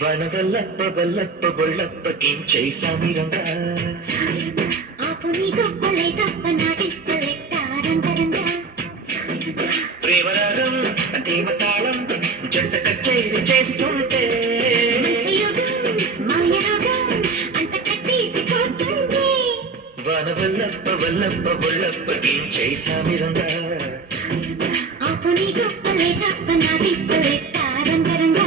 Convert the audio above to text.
వనవల్లప్ప వల్లప్ప బొళ్ళప్పకేం సామిరంగా ప్రేమరాగం దేవతాళం జంట కచేరి చేస్తుంటే వనవల్లప్ప వల్లప్ప బొళ్ళప్పకేం సామిరంగా ఆపు నీ గొప్పలే తప్ప నా దిప్పలే తారంగరంగా